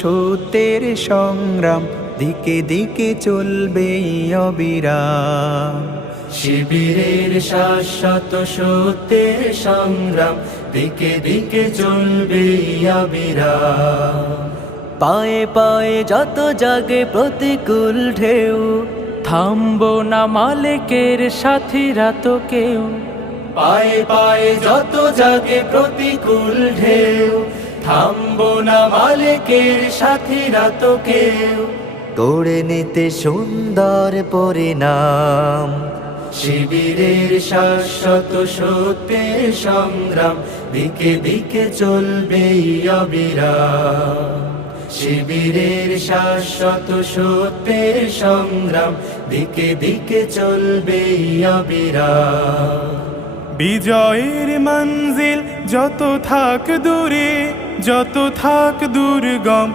সত্যের সংগ্রাম দিকে দিকে চলবে অবিরাম। শিবিরের শাশ্বত সত্যের সংগ্রাম দিকে দিকে চলবে অবিরাম। পায়ে পায়ে যত জাগে প্রতিকূল ঢেউ, থামবো না মালিকের সাথীরা তো কেউ। পায়ে পায়ে যত জাগে প্রতিকূল ঢেউ, থামবো না মালিকের সাথীরা তো কেউ। গড়ে নিতে সুন্দর পরিণাম। শিবিরের শাশ্বত সত্যের সংগ্রাম দিকে দিকে চলবে অবিরাম। শিবিরের শাশ্বত সত্যের সংগ্রাম দিকে দিকে চলবে অবিরাম। বিজয়ের মঞ্জিল যত থাক দূরে, যত থাক দুর্গম,